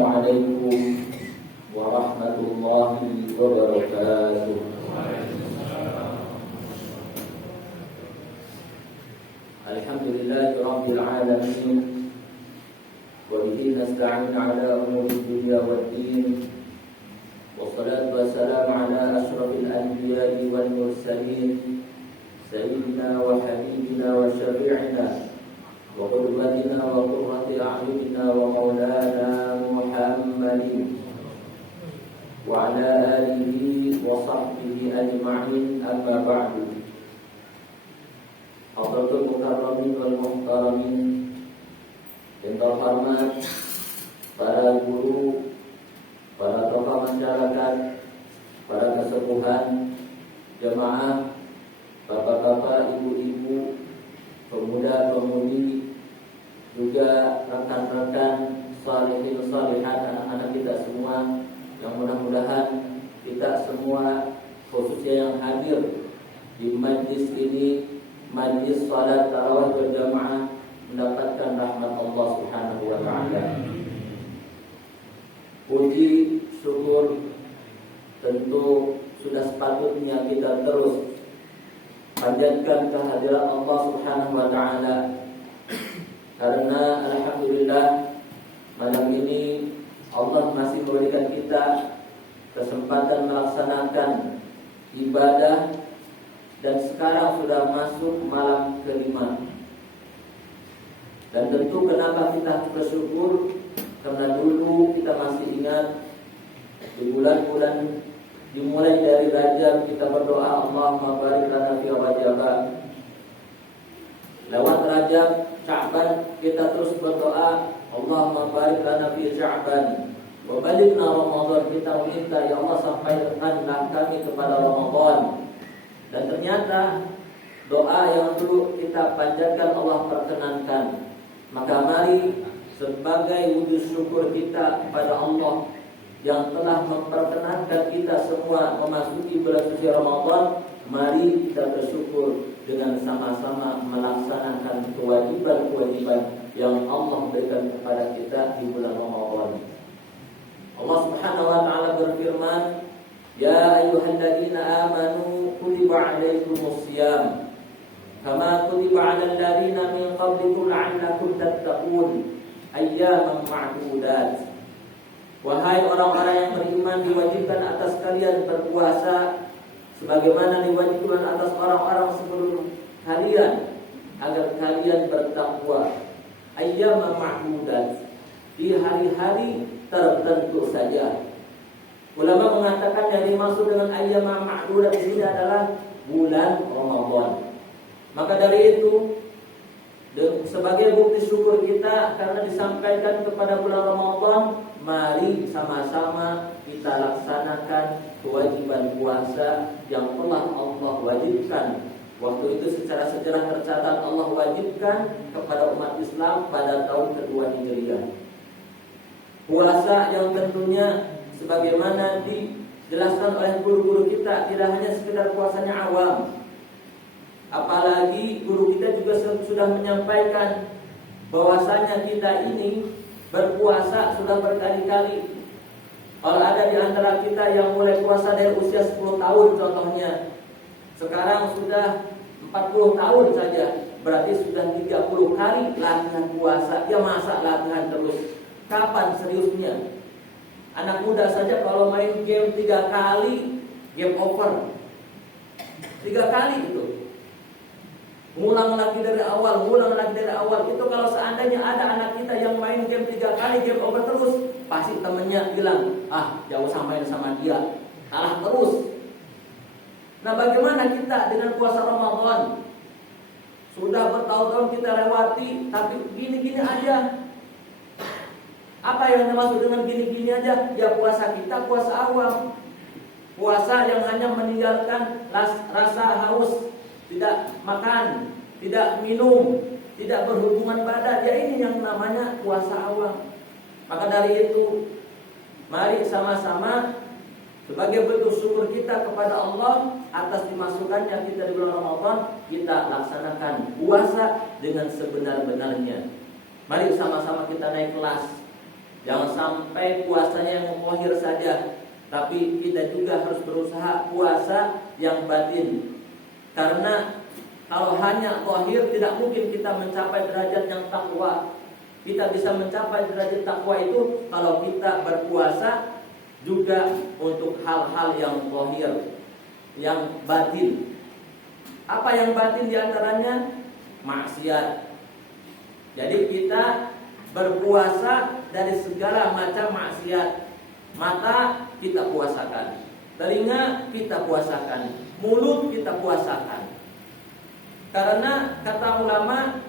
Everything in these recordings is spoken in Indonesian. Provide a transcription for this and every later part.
Assalamualaikum warahmatullahi wabarakatuh. Alhamdulillahirabbil alamin. Wa bihi nasta'in 'ala umuri dunya waddin. Wassalatu wassalamu 'ala asyrafil anbiya'i wal mursalin. Sayyidina wa habibina wa syafi'ina wa qurbatina wa qurrati a'yunina wa maulana Muhammadin wa ala alihi wa sahbihi ajma'in, amma ba'du. Hadratul mukarramin wal muhtaramin, yang terhormat para guru, para tokoh masyarakat, para kesepuhan, jemaah, bapak-bapak, ibu-ibu, pemuda-pemudi, juga rekan-rekan sholihin sholihat, anak-anak kita semua, yang mudah-mudahan kita semua, khususnya yang hadir di majlis ini, majlis salat tarawih berjamaah, mendapatkan rahmat Allah Subhanahu wa taala. Puji syukur tentu sudah sepatutnya kita terus panjatkan kehadiran Allah Subhanahu wa taala, karena alhamdulillah malam ini Allah masih memberikan kita kesempatan melaksanakan ibadah, dan sekarang sudah masuk malam kelima. Dan tentu kenapa kita bersyukur, karena dulu kita masih ingat di bulan-bulan dimulai dari Rajab kita berdoa Allahumma barik lana fi Rajab. Lewat Rajab, Sya'ban kita terus berdoa Allahumma barik lana fi Sya'ban. Wa balighna Ramadan, kita minta ya Allah sampaikanlah kami kepada Ramadan. Dan ternyata doa yang dulu kita panjatkan Allah perkenankan. Maka mari sebagai wujud syukur kita kepada Allah yang telah memperkenankan kita semua memasuki bulan suci Ramadan, mari kita bersyukur dengan sama-sama melaksanakan kewajiban-kewajiban yang Allah berikan kepada kita di bulan Ramadan. Allah Subhanahu wa taala berfirman, ya ayyuhalladzina amanu kutiba 'alaikumus shiyam kama kutiba 'alal ladzina min qablikum la'allakum tattaqun ayyaman ma'dudat. Wahai orang-orang yang beriman, diwajibkan atas kalian berpuasa sebagaimana diwajibkan atas orang-orang sebelum kalian, agar kalian bertakwa. Ayyaman ma'dudat, di hari-hari tertentu saja. Ulama mengatakan yang dimaksud dengan ayyaman ma'dudat ini adalah bulan Ramadan. Maka dari itu, sebagai bukti syukur kita karena disampaikan kepada bulan Ramadan, mari sama-sama kita laksanakan kewajiban puasa yang telah Allah wajibkan. Waktu itu secara sejarah tercatat Allah wajibkan kepada umat Islam pada tahun kedua Hijriah. Puasa yang tentunya sebagaimana dijelaskan oleh guru-guru kita, tidak hanya sekedar puasanya awam. Apalagi guru kita juga sudah menyampaikan bahwasanya kita ini berpuasa sudah berkali-kali. Kalau ada di antara kita yang mulai puasa dari usia 10 tahun contohnya, sekarang sudah 40 tahun saja, berarti sudah 30 kali latihan puasa. Ya masa latihan terus? Kapan seriusnya? Anak muda saja kalau main game 3 kali, game over. 3 kali itu. Ngulang lagi dari awal, ngulang lagi dari awal. Itu kalau seandainya ada anak kita yang main game 3 kali, game over terus, pasti temennya bilang, jauh sampai sama dia, kalah terus. Nah, bagaimana kita dengan puasa Ramadan? Sudah bertahun-tahun kita lewati, tapi gini-gini aja. Apa yang dimaksud dengan gini-gini aja? Ya puasa kita puasa awam, puasa yang hanya meninggalkan rasa haus, tidak makan, tidak minum, tidak berhubungan badan. Ya ini yang namanya puasa awam. Maka dari itu, mari sama-sama sebagai bentuk syukur kita kepada Allah atas dimasukkannya kita di bulan Ramadan, kita laksanakan puasa dengan sebenar-benarnya. Mari sama-sama kita naik kelas. Jangan sampai puasanya yang zahir saja, tapi kita juga harus berusaha puasa yang batin. Karena kalau hanya zahir tidak mungkin kita mencapai derajat yang takwa. Kita bisa mencapai derajat takwa itu kalau kita berpuasa juga untuk hal-hal yang zahir, yang batin. Apa yang batin diantaranya? Maksiat. Jadi kita berpuasa dari segala macam maksiat. Mata kita puasakan, telinga kita puasakan, mulut kita puasakan. Karena kata ulama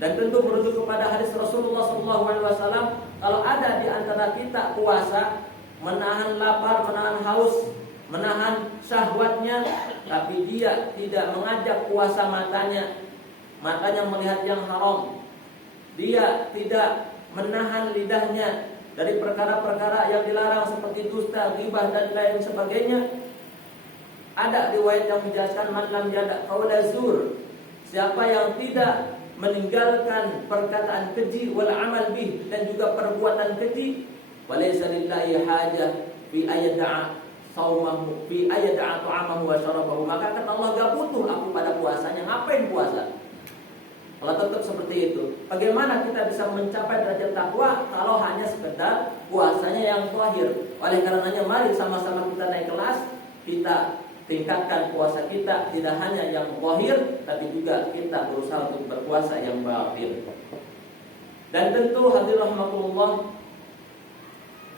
dan tentu merujuk kepada hadis Rasulullah SAW, kalau ada di antara kita puasa, menahan lapar, menahan haus, menahan syahwatnya, tapi dia tidak mengajak puasa matanya melihat yang haram, dia tidak menahan lidahnya dari perkara-perkara yang dilarang seperti dusta, ghibah dan lain sebagainya. Ada riwayat yang menjelaskan man lam yada' qaula zur, siapa yang tidak meninggalkan perkataan keji wal amal bih, dan juga perbuatan keji, walaysa lillahi hajah fi ayada'a saumahu fi ayada'a ta'amahu wa syarabahu, maka kata Allah, gak butuh aku pada puasanya, ngapain puasa? Kalau tetap seperti itu, bagaimana kita bisa mencapai derajat takwa kalau hanya sekedar puasanya yang zahir? Oleh karenanya mari sama-sama kita naik kelas, kita tingkatkan puasa kita tidak hanya yang zahir, tapi juga kita berusaha untuk berpuasa yang batin. Dan tentu hadirin rahimakumullah,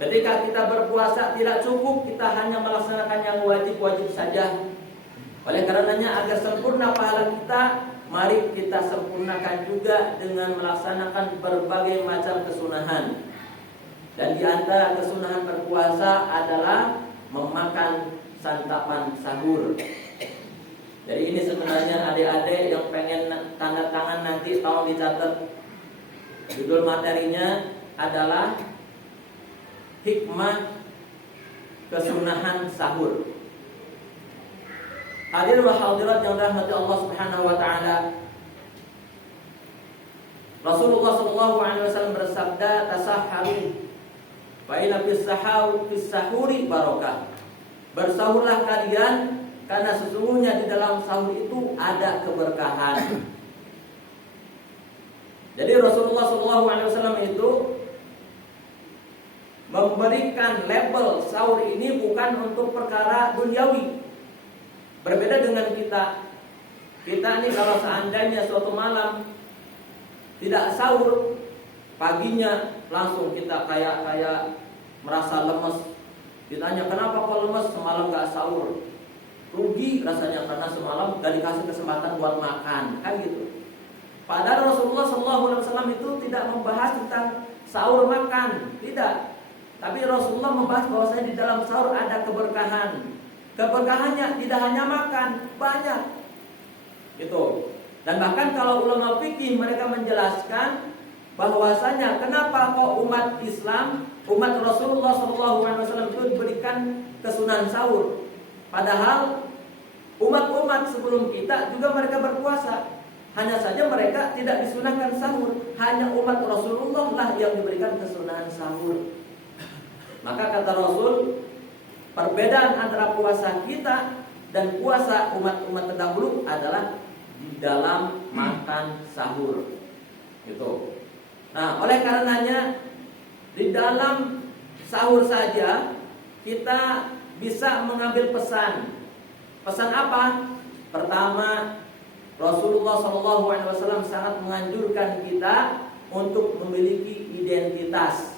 ketika kita berpuasa tidak cukup kita hanya melaksanakan yang wajib-wajib saja. Oleh karenanya agar sempurna pahala kita, mari kita sempurnakan juga dengan melaksanakan berbagai macam kesunahan. Dan di antara kesunahan berpuasa adalah memakan santapan sahur. Jadi ini sebenarnya adik-adik yang pengen tanda tangan nanti tolong dicatat. Judul materinya adalah hikmah kesunahan sahur. Hadirin wa hadirat yang dirahmati Allah Subhanahu wa taala. Rasulullah sallallahu alaihi wasallam bersabda, "Tasahharu fa inna fis sahuri barakah." Bersahurlah kalian karena sesungguhnya di dalam sahur itu ada keberkahan. Jadi Rasulullah SAW itu memberikan label sahur ini bukan untuk perkara duniawi. Berbeda dengan kita. Kita ini kalau seandainya suatu malam tidak sahur, paginya langsung kita kayak merasa lemes. Ditanya kenapa kok lemes, semalam gak sahur. Rugi rasanya karena semalam gak dikasih kesempatan buat makan, kan gitu. Padahal Rasulullah SAW itu tidak membahas tentang sahur makan, tidak. Tapi Rasulullah membahas bahwasanya di dalam sahur ada keberkahan. Keberkahannya tidak hanya makan, banyak. Gitu. Dan bahkan kalau ulama fikih mereka menjelaskan bahwasanya kenapa kok umat Islam, umat Rasulullah SAW itu diberikan kesunahan sahur. Padahal umat-umat sebelum kita juga mereka berpuasa. Hanya saja mereka tidak disunahkan sahur. Hanya umat Rasulullah lah yang diberikan kesunahan sahur. Maka kata Rasul, perbedaan antara puasa kita dan puasa umat-umat terdahulu adalah di dalam makan sahur. Gitu. Nah, oleh karenanya di dalam sahur saja kita bisa mengambil pesan. Pesan apa? Pertama, Rasulullah SAW sangat menganjurkan kita untuk memiliki identitas.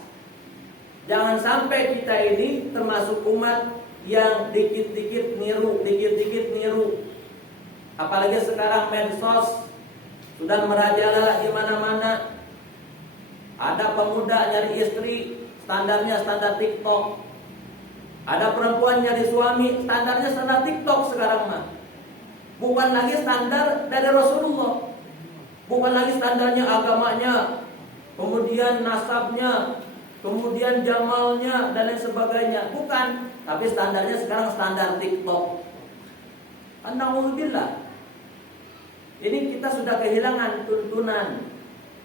Jangan sampai kita ini termasuk umat yang dikit-dikit niru. Apalagi sekarang medsos sudah merajalela di mana-mana. Ada pemuda nyari istri, standarnya standar TikTok. Ada perempuan nyari suami, standarnya standar TikTok sekarang mah. Bukan lagi standar dari Rasulullah. Bukan lagi standarnya agamanya, kemudian nasabnya, kemudian jamalnya dan lain sebagainya. Bukan, tapi standarnya sekarang standar TikTok. Alhamdulillah. Ini kita sudah kehilangan tuntunan.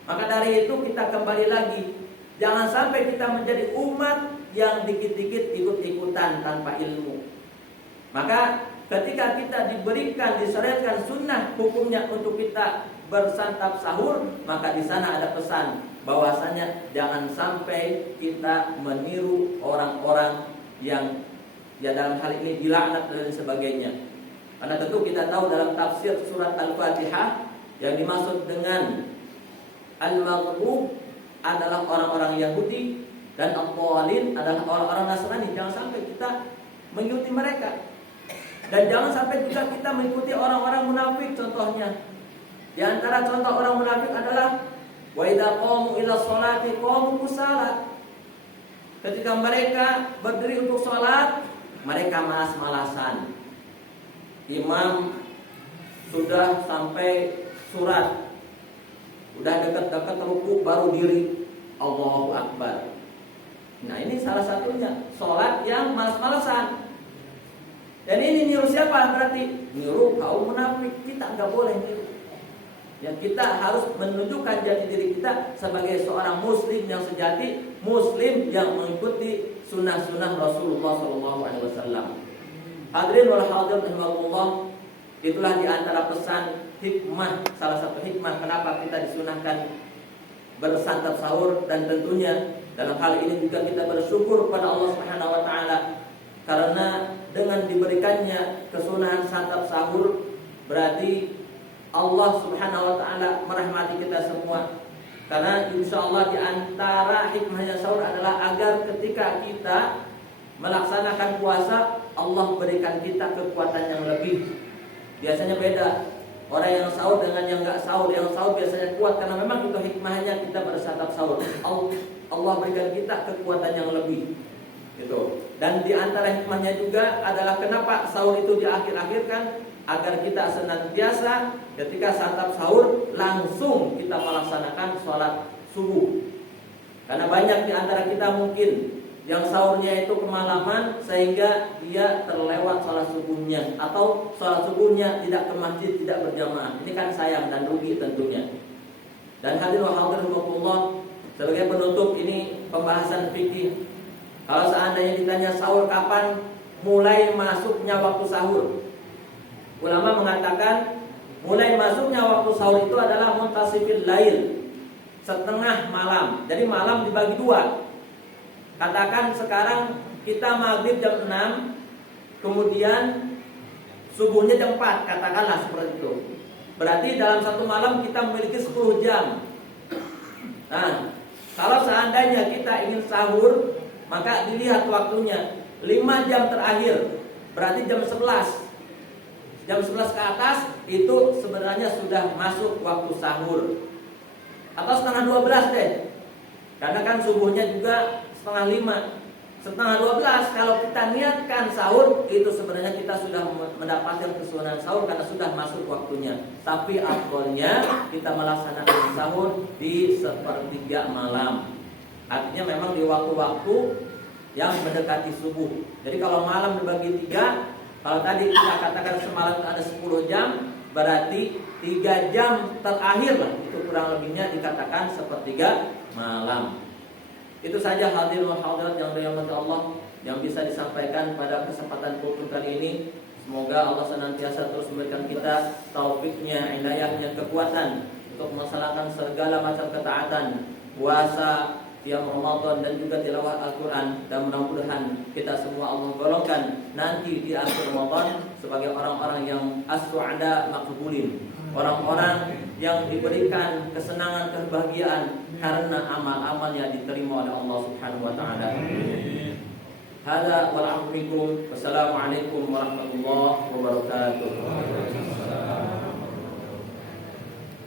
Maka dari itu kita kembali lagi Jangan sampai kita menjadi umat yang dikit-dikit ikut-ikutan tanpa ilmu. Maka ketika kita diberikan, disyariatkan sunnah hukumnya untuk kita bersantap sahur, maka di sana ada pesan bahwasanya jangan sampai kita meniru orang-orang yang ya dalam hal ini dilaknat dan sebagainya. Karena tentu kita tahu dalam tafsir surat Al-Fatihah yang dimaksud dengan al-maghdub adalah orang-orang Yahudi dan al-dhalin adalah orang-orang Nasrani. Jangan sampai kita mengikuti mereka. Dan jangan sampai juga kita mengikuti orang-orang munafik contohnya. Di antara contoh orang munafik adalah wa idza qamu ila sholati qamu kusala. Ketika mereka berdiri untuk sholat, mereka malas-malasan. Imam sudah sampai surat, udah dekat-dekat ruku baru diri, Allahu Akbar. Nah ini salah satunya sholat yang malas-malasan. Dan ini niru siapa berarti? Niru kaum munafik. Kita nggak boleh niru. Ya kita harus menunjukkan jati diri kita sebagai seorang muslim yang sejati, muslim yang mengikuti sunnah-sunnah Rasulullah SAW. Hadirin wal hadirat rahimakumullah, itulah diantara pesan hikmah, salah satu hikmah kenapa kita disunahkan bersantap sahur, dan tentunya dalam hal ini juga kita bersyukur kepada Allah Subhanahu wa taala karena dengan diberikannya kesunahan santap sahur berarti Allah Subhanahu wa taala merahmati kita semua. Karena insyaallah di antara hikmahnya sahur adalah agar ketika kita melaksanakan puasa Allah berikan kita kekuatan yang lebih. Biasanya beda orang yang sahur dengan yang enggak sahur. Yang sahur biasanya kuat karena memang itu hikmahnya kita bersantap sahur. Allah berikan kita kekuatan yang lebih. Gitu. Dan di antara hikmahnya juga adalah kenapa sahur itu diakhir-akhirkan, agar kita senantiasa ketika santap sahur langsung kita melaksanakan sholat subuh. Karena banyak di antara kita mungkin yang sahurnya itu kemalaman sehingga dia terlewat sholat subuhnya, atau sholat subuhnya tidak ke masjid, tidak berjamaah. Ini kan sayang dan rugi tentunya. Dan hadirin wa hadirin rahimakumullah, sebagai penutup ini pembahasan fikih. Kalau seandainya ditanya sahur kapan mulai masuknya waktu sahur, ulama mengatakan mulai masuknya waktu sahur itu adalah muntasifil lail, setengah malam. Jadi malam dibagi dua. Katakan sekarang kita maghrib jam 6, kemudian subuhnya jam 4, katakanlah seperti itu. Berarti dalam satu malam kita memiliki 10 jam. Nah, kalau seandainya kita ingin sahur, maka dilihat waktunya 5 jam terakhir, berarti jam 11. Jam 11 ke atas itu sebenarnya sudah masuk waktu sahur. Atau setengah 12 deh. Karena kan subuhnya juga setengah 5. Setengah 12 kalau kita niatkan sahur, itu sebenarnya kita sudah mendapatkan kesunahan sahur karena sudah masuk waktunya. Tapi afdolnya kita melaksanakan sahur di sepertiga malam. Artinya memang di waktu-waktu yang mendekati subuh. Jadi kalau malam dibagi 3, kalau tadi kita katakan semalam ada 10 jam, berarti 3 jam terakhir lah, itu kurang lebihnya dikatakan sepertiga malam. Itu saja hadirin wa hadirat yang dirahmati Allah yang bisa disampaikan pada kesempatan kultur kali ini. Semoga Allah senantiasa terus memberikan kita taufiknya, inayahnya, kekuatan untuk melaksanakan segala macam ketaatan, puasa, qiyam Ramadan dan juga tilawah Al-Quran. Dan mudah-mudahan kita semua Allah golongkan nanti di akhir Ramadan sebagai orang-orang yang as-su'ada maqbulin, orang-orang yang diberikan kesenangan, kebahagiaan karena amal-amalnya diterima oleh Allah Subhanahu wa taala. Hada wal 'afwu minkum. Wassalamualaikum warahmatullahi wabarakatuh.